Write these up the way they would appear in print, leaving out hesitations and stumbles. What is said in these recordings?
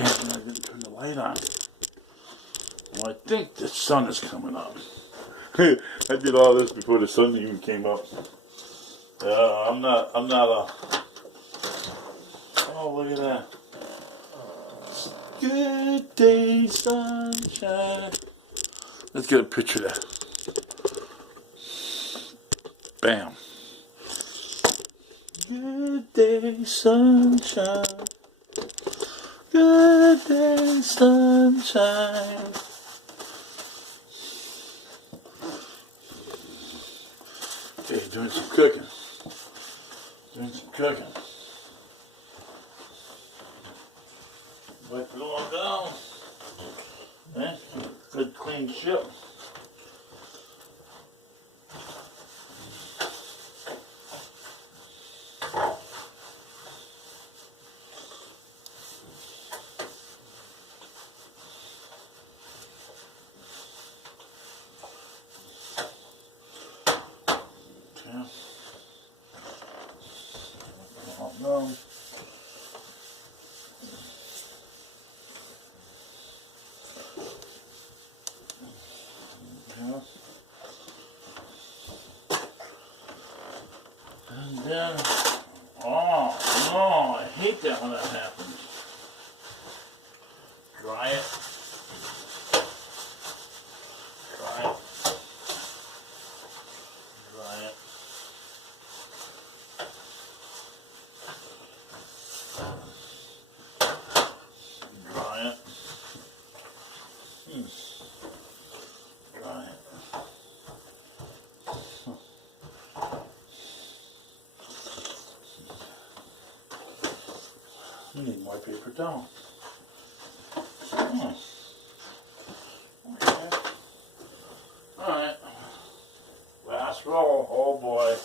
Okay, I didn't turn the light on. Well, I think the sun is coming up. I did all this before the sun even came up. I'm not a... Oh, look at that. Good day, sunshine. Let's get a picture of that. Bam. Good day, sunshine. Good day, sunshine. Okay, doing some cooking. Wipe it all down. Eh? Good clean ship. No. Yeah. And then, oh no, I hate that when that happens. Dry it. Dry it. Dry it. Dry it. Dry it. You need more paper towel. Okay. Alright. Last roll. Oh boy.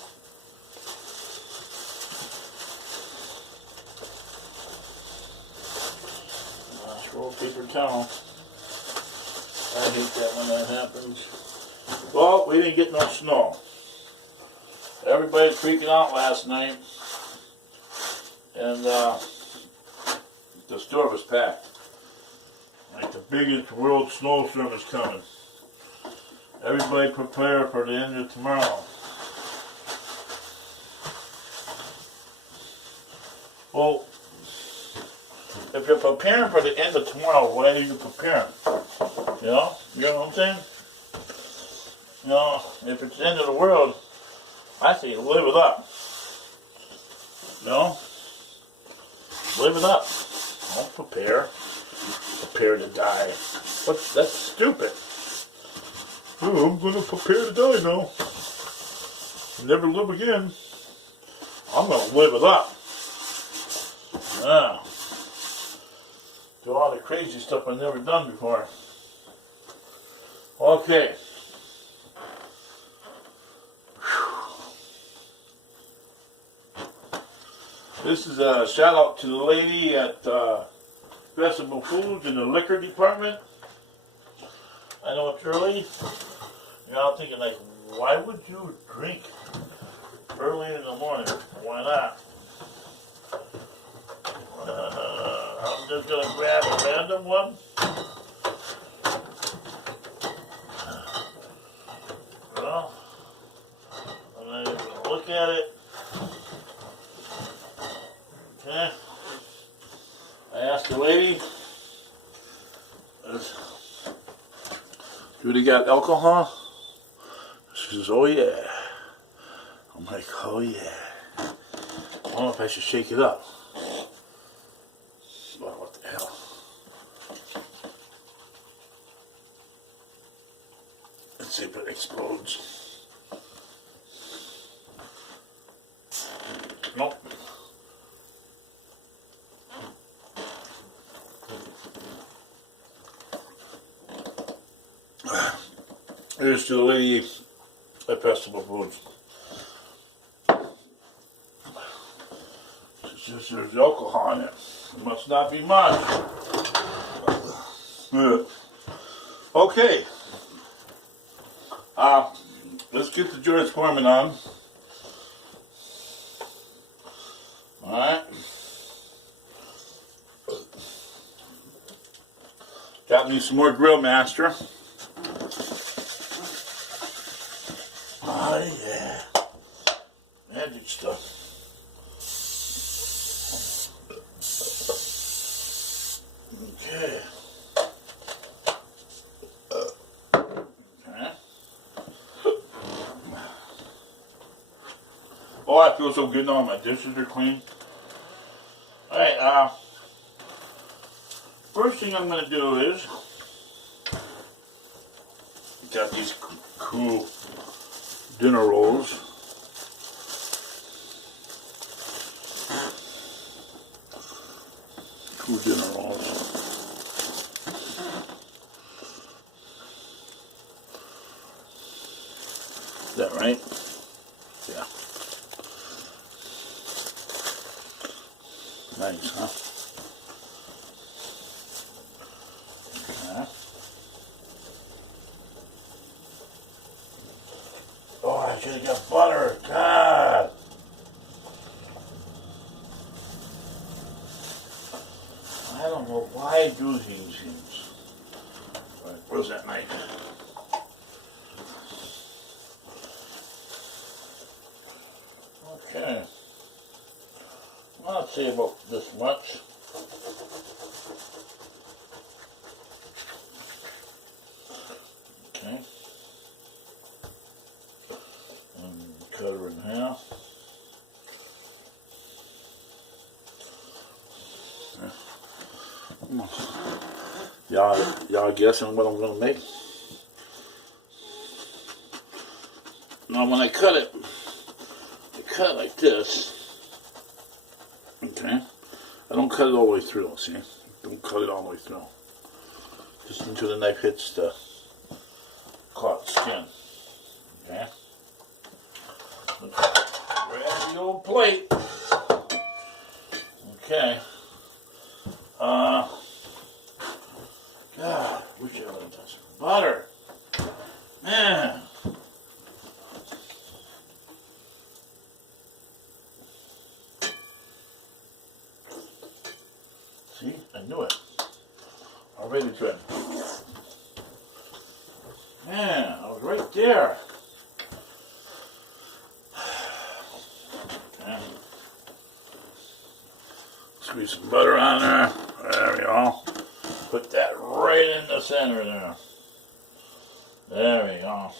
Last roll paper towel. I hate that when that happens. Well, we didn't get no snow. Everybody's freaking out last night. And the store was packed. Like the biggest world snowstorm is coming. Everybody prepare for the end of tomorrow. Well, if you're preparing for the end of tomorrow, why are you preparing? You know what I'm saying? You know, if it's the end of the world, I say live it up. You know? Live it up. Don't prepare. Prepare to die. That's stupid. Oh, I'm going to prepare to die now. Never live again. I'm going to live it up. Yeah. Do all the crazy stuff I've never done before. Okay. This is a shout out to the lady at Festival Foods in the liquor department. I know it's early. You're all thinking like, why would you drink early in the morning? Why not? I'm just going to grab a random one. Well, I'm not even going to look at it. Okay. I asked the lady, do they got alcohol? She says, oh yeah. I'm like, oh yeah. I don't know if I should shake it up. Well, what the hell? Let's see if it explodes. Nope. Here's to the lady at Festival Foods. She says there's alcohol in it. It must not be much. Okay. Let's get the George Foreman on. Alright. Got me some more Grill Master. Oh yeah. Magic stuff. Okay. Okay. Oh, I feel so good now. My dishes are clean. Alright, first thing I'm going to do is, got these cool dinner rolls. Cool dinner rolls. Is that right? Yeah. Nice, huh? Okay. Oh, I should have got butter. God. I don't know why I do these things. Right, where's that knife? Okay. Well, I'll say about this much. Okay. And cut her in half. Y'all guessing what I'm gonna make? Now when I cut it like this. Okay. I don't cut it all the way through, see? Don't cut it all the way through. Just until the knife hits the caught skin. Okay. Grab the old plate. Okay. God, wish I would have done some butter. Man. See, I knew it. Already tried. Man, I was right there. Okay. Squeeze some butter on there. There we go. Put that right in the center there. There we go.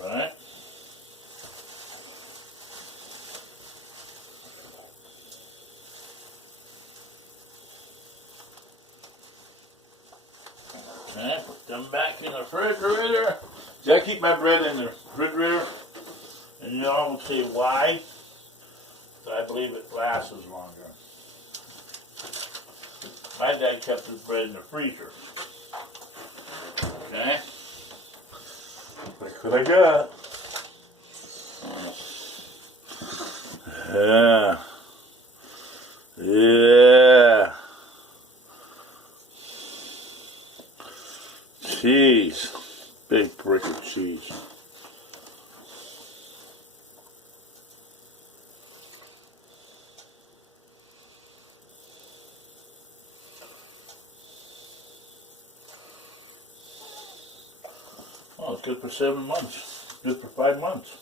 Alright. Okay, put them back in the refrigerator. See, I keep my bread in the refrigerator, and you all will say why. But I believe it lasts longer. My dad kept his bread in the freezer. Okay. Look what I got. Yeah. Yeah. Cheese. Big brick of cheese. Oh, it's good for 7 months. Good for 5 months.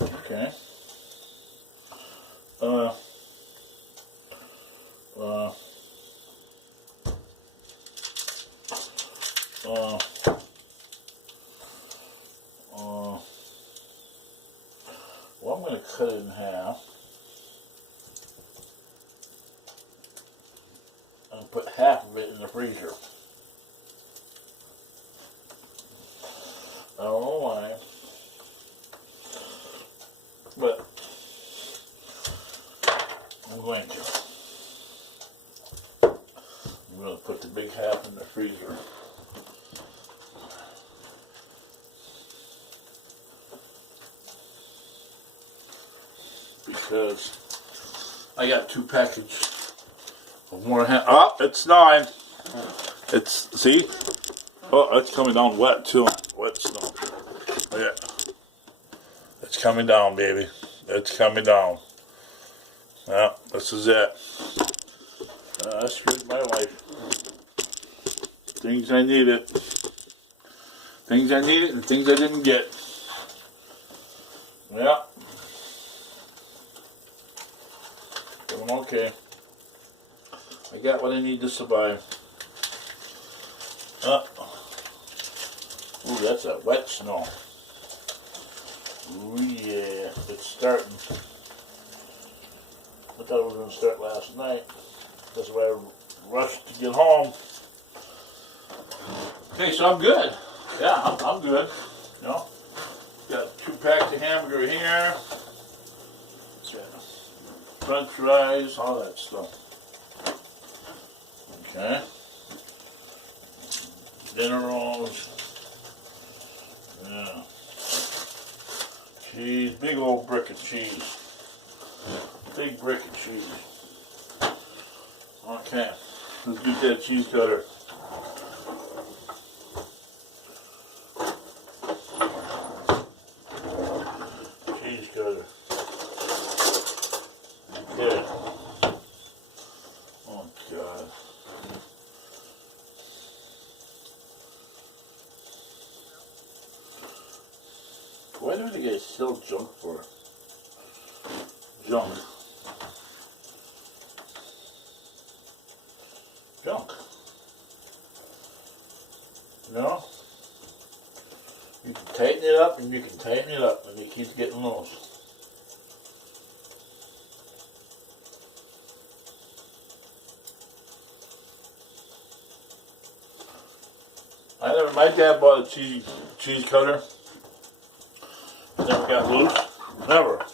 Okay. Well, I'm going to cut it in half and put half of it in the freezer. I don't know why, but I'm going to. I'm going to put the big half in the freezer. Because I got 2 packages of more ham. Oh, it's 9. It's, see? Oh, it's coming down wet too. Wet snow. Oh, yeah. It's coming down, baby. It's coming down. Yeah, this is it. That's good, my life. Things I needed. Things I needed and things I didn't get. Yeah. Doing okay. I got what I need to survive. Ooh, that's a wet snow. Ooh, yeah. It's starting. I thought it was going to start last night. That's why I rushed to get home. Okay, so I'm good. Yeah, I'm good. You know, got 2 packs of hamburger here. French fries, all that stuff. Okay. Dinner rolls. Yeah. Cheese, big old brick of cheese. Big brick of cheese. Okay, let's get that cheese cutter. Cheese cutter. Okay. Oh God. Why do they get sell junk for? Junk. Junk. You know? You can tighten it up and you can tighten it up and it keeps getting loose. My dad bought a cheese cutter. Never got loose. Never.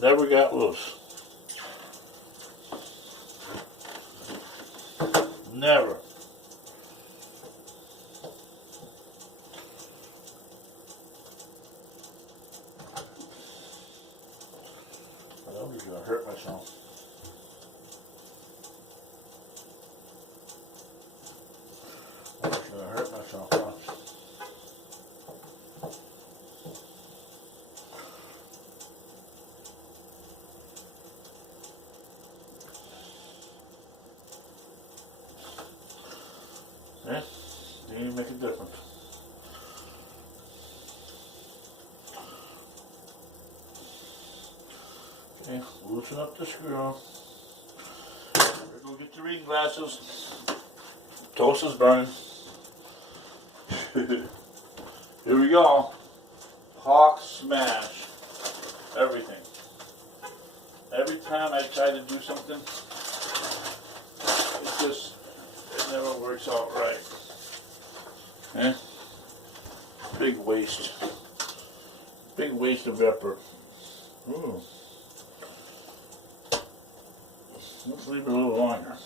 Never got loose. Never. I'm just gonna hurt myself. I'm just gonna hurt myself. Yeah, didn't even make a difference. Okay, loosen up the screw. Go get the reading glasses. Toast is burning. Here we go. Hawk smash. Everything. Every time I try to do something, it never works out right. Eh? Big waste. Big waste of effort. Ooh. Let's leave it a little longer.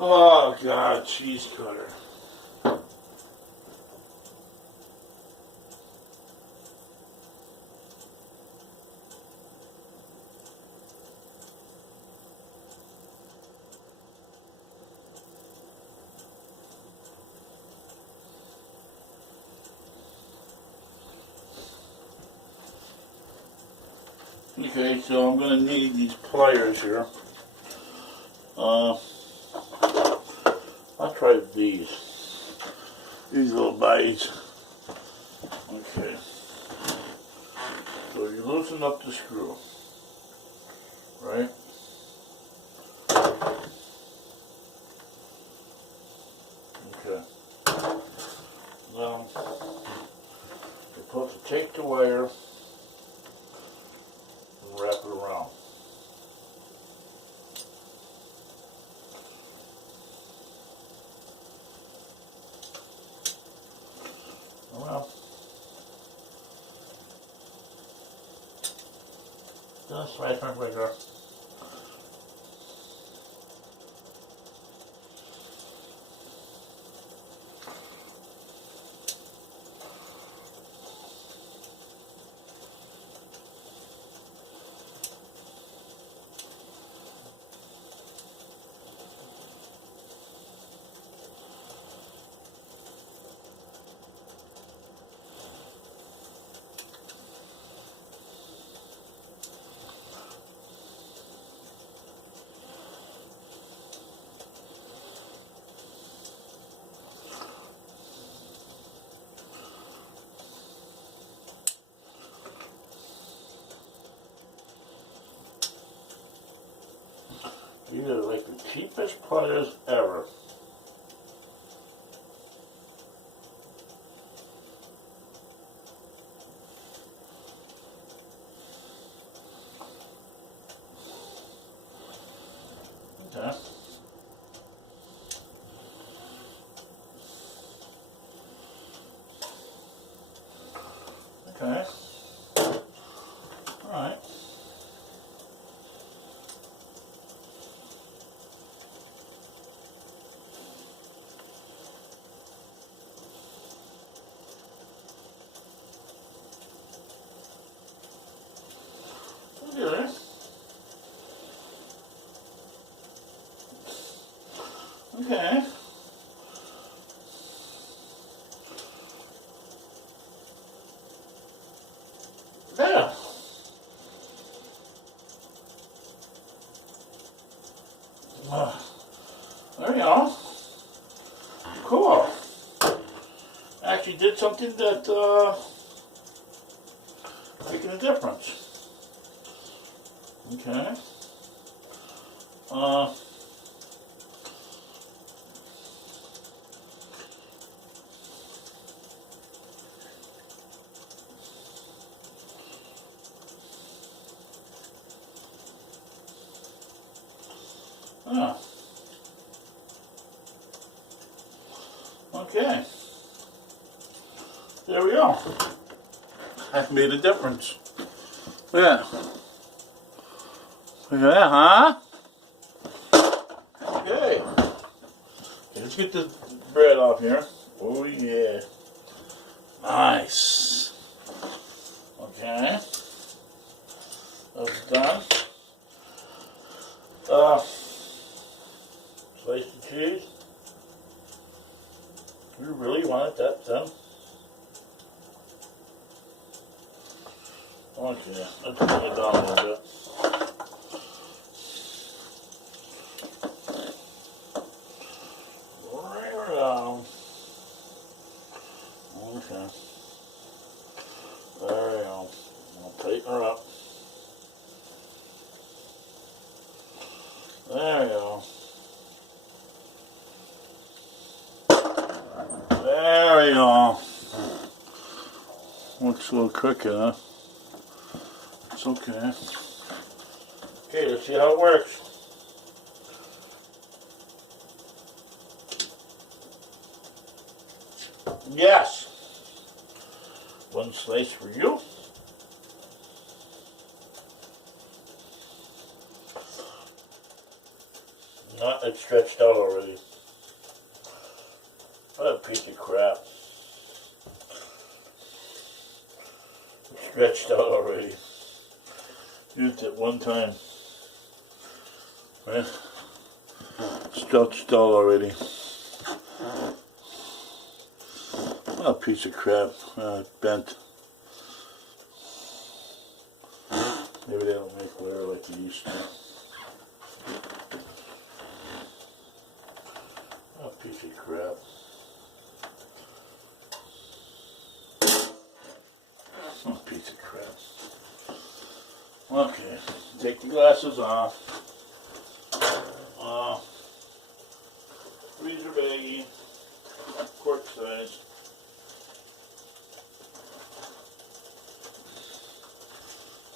Oh God, cheese cutter. Okay, so I'm going to need these pliers here. I'll try these little bites. Okay, so you loosen up the screw, right? Okay, now you're supposed to take the wire and wrap it around. Well, just right from bigger. fish pliers ever. Okay. Okay. Alright. Okay. Okay. Yeah. There you go. Cool. Actually did something that making a difference. Okay. Oh. Okay. There we go. That made a difference. Yeah. Look at that, huh? Okay. Let's get the bread off here. Oh yeah. Nice. Okay. That's done. Slice the cheese. You really want it that done? Okay, let's bring it down a little bit. Bring her down. Okay. There we go. I'll tighten her up. There we go. There we go. Looks a little crooked, huh? It's okay. Okay, let's see how it works. Yes. One slice for you. Not it's stretched out already. What a piece of crap. It's stretched out already. Used it one time. Right? Stretched out already. What a piece of crap. Bent. Maybe they don't make layer like they used to. What a piece of crap. What a piece of crap. Okay, take the glasses off. Freezer baggie, quart size.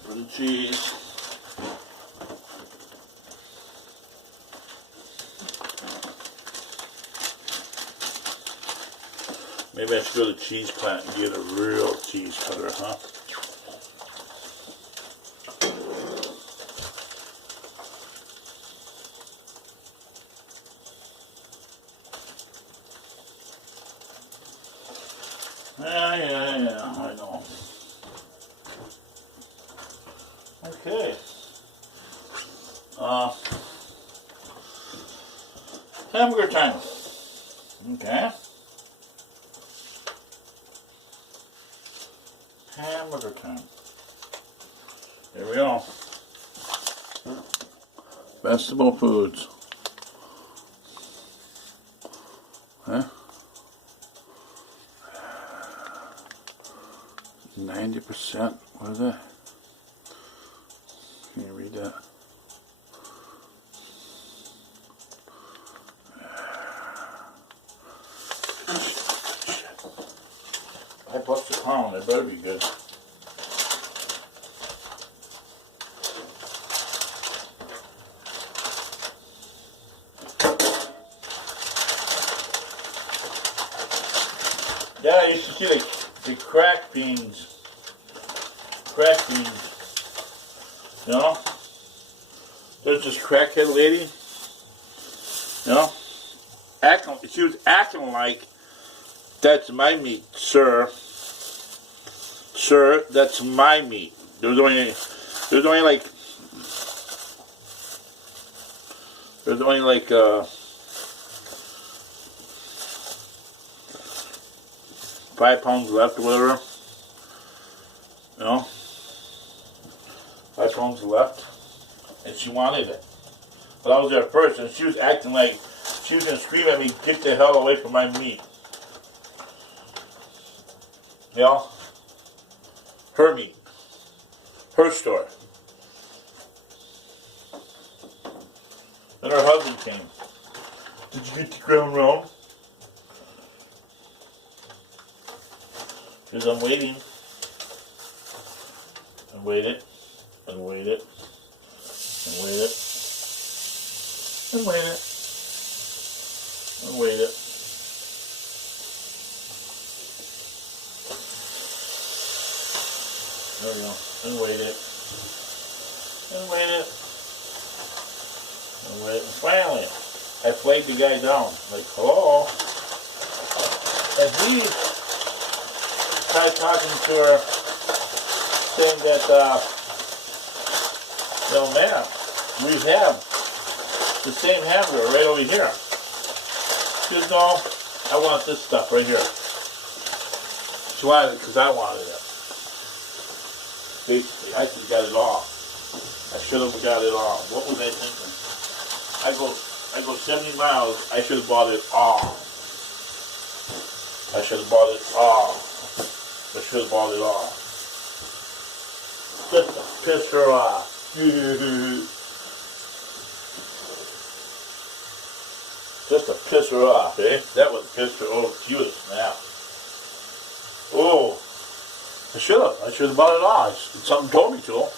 For the cheese. Maybe I should go to the cheese plant and get a real cheese cutter, huh? Yeah, I know. Okay. Hamburger time. Okay. Hamburger time. Here we go. Vegetable foods. Huh? 90%. What is that? Can you read that? I bust the crown, it better be good. Yeah, I used to see the crack beans. Crack beans. You know? There's this crackhead lady. You know? She was acting like, that's my meat, sir. Sir, that's my meat. There was only like 5 pounds left or whatever. You know? 5 pounds left. And she wanted it. But I was there first and she was acting like she was going to scream at me, get the hell away from my meat. You know? Her meat. Her store. Then her husband came. Did you get the ground round? Because I'm waiting. And waited. And waited. And waited. And waited. And waited. There we go. And waited. And waited. And waited. And finally, I flagged the guy down. Like, hello? And he tried talking to her, saying that, no, ma'am, we have the same hamburger right over here. She goes, no, I want this stuff right here. She wanted it because I wanted it. Basically, I could have got it all. I should have got it all. What was I thinking? I go 70 miles, I should have bought it all. I should have bought it all. I should have bought it all. Just to piss her off. Just to piss her off, eh? That would piss her off. She would have snapped. Oh. I should have bought it all. Something told me to.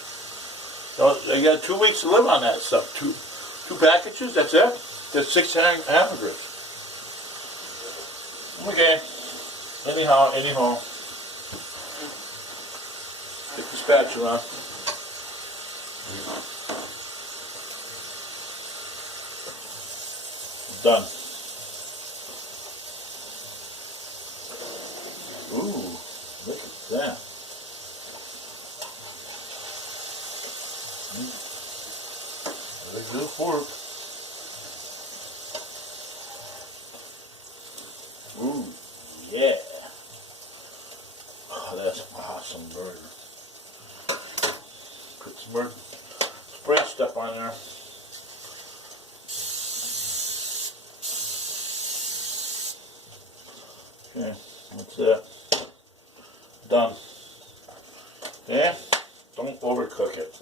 So I got 2 weeks to live on that stuff. Two packages, that's it. That's 6 hamburgers. Okay. Anyhow. Get the spatula. Done. Ooh, look at that. Very good fork. Ooh, yeah. Oh, that's an awesome burger. Put some more spread stuff on there. Okay, that's it. Done. Okay? Don't overcook it.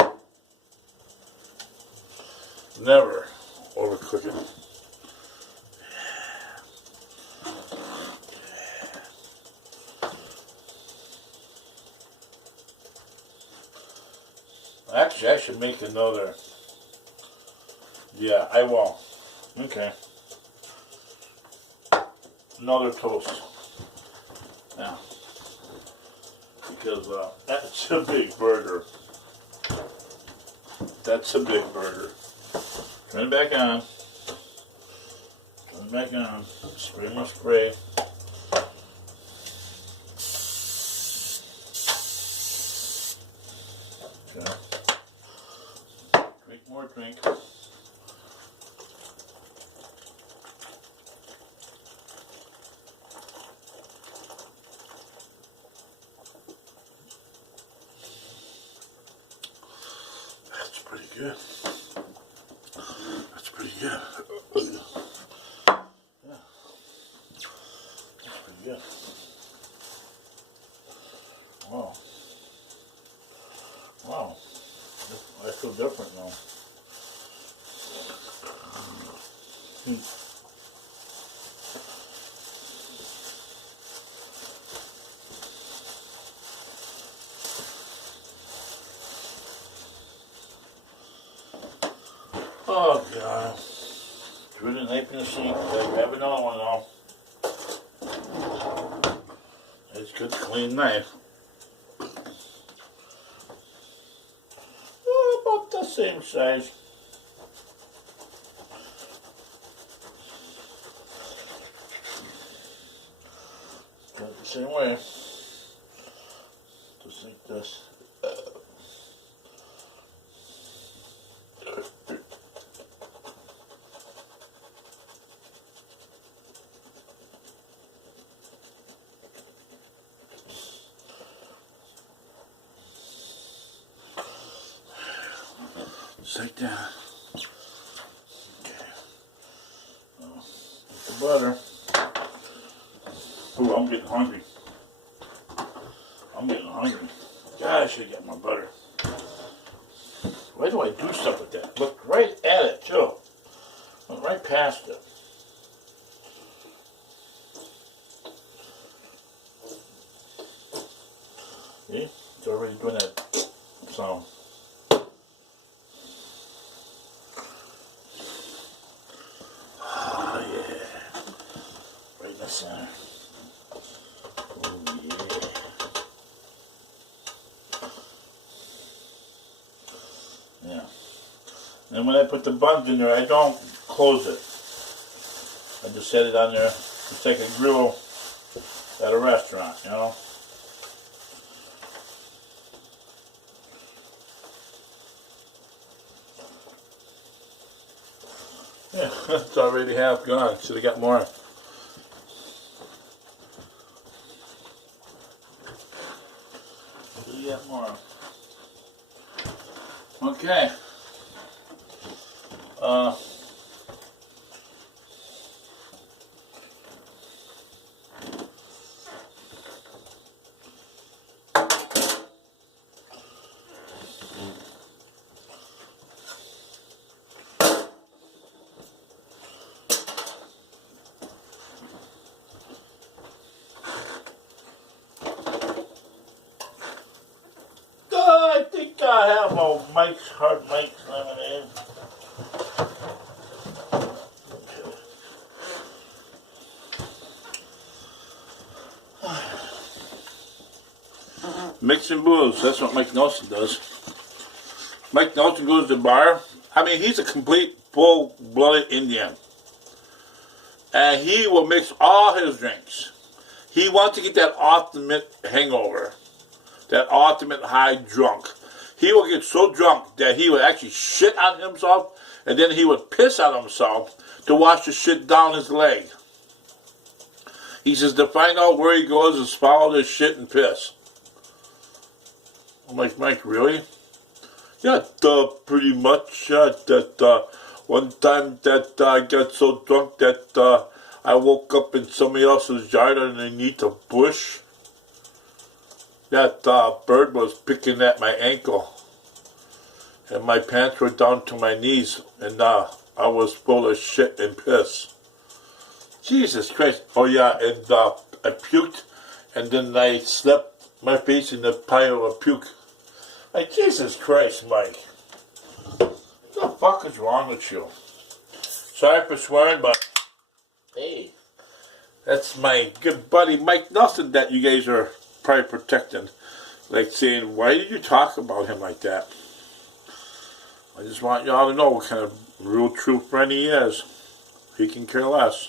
Never overcook it. Actually, I should make another. Yeah, I will. Okay. Another toast. Now. Because that's a big burger. That's a big burger. Turn it back on. Turn it back on. Spray my spray. Okay. Drink more drink. That's pretty good. That's pretty good. Yeah. That's pretty good. Wow. Wow. I feel different now. gonna see. I have another one now. It's a good clean knife. About the same size. Got it the same way. Just like this. Just like that. Okay. The butter. Ooh, I'm getting hungry. God, I should get my butter. Why do I do stuff like that? Look right at it, too. Look right past it. See? It's already doing that sound. Oh, yeah. Right in the center. Oh, yeah. Yeah. And when I put the buns in there, I don't close it. I just set it on there just like a grill at a restaurant, you know. Yeah, it's already half gone. Should have got more. Should have got more. Okay. I think I have a Mike's Hard Mike's lemonade. Mixing booze, that's what Mike Nelson does. Mike Nelson goes to the bar. I mean, he's a complete full-blooded Indian. And he will mix all his drinks. He wants to get that ultimate hangover. That ultimate high drunk. He will get so drunk that he would actually shit on himself, and then he would piss on himself to wash the shit down his leg. He says to find out where he goes and swallow this shit and piss. I'm like, Mike, really? Yeah, pretty much. One time that I got so drunk that I woke up in somebody else's yard underneath a bush. That bird was picking at my ankle, and my pants were down to my knees, and I was full of shit and piss. Jesus Christ. Oh yeah, and I puked, and then I slapped my face in the pile of puke. Like, Jesus Christ, Mike. What the fuck is wrong with you? Sorry for swearing, but hey, that's my good buddy Mike Nelson that you guys are probably protecting. Like saying, why did you talk about him like that? I just want y'all to know what kind of real true friend he is. He can care less.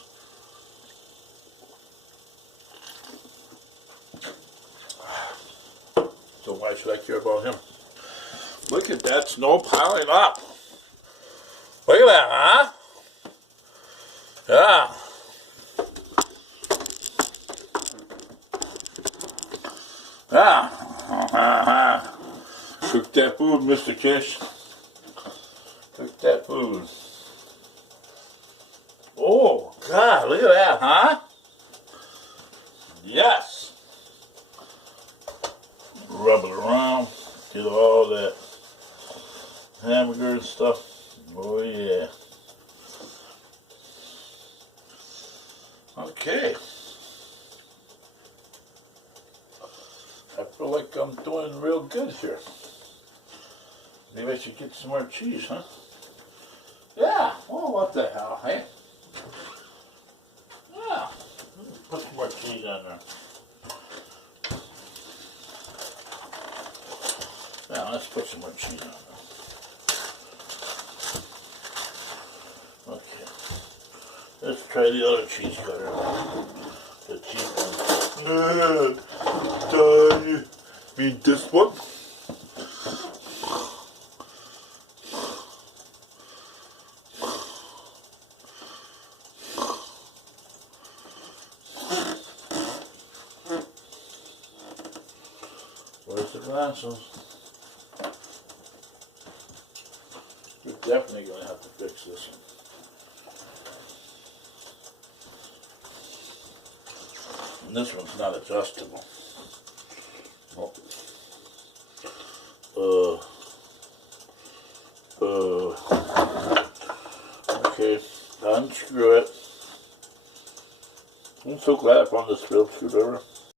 So why should I care about him? Look at that snow piling up. Look at that, huh? Yeah. Ah. Cook that food, Mr. Kish. Cook that food. Oh, God, look at that, huh? Yes. Rub it around. Get all that hamburger and stuff. Oh, yeah. Okay. I feel like I'm doing real good here. Maybe I should get some more cheese, huh? Yeah. Oh, what the hell, hey? on there. Now let's put some more cheese on there. Okay. Let's try the other cheese cutter. The cheese one. You mean this one? Where's the glasses? We're definitely going to have to fix this one. And this one's not adjustable. Nope. Okay, unscrew it. I'm so glad I found this Phillips screwdriver.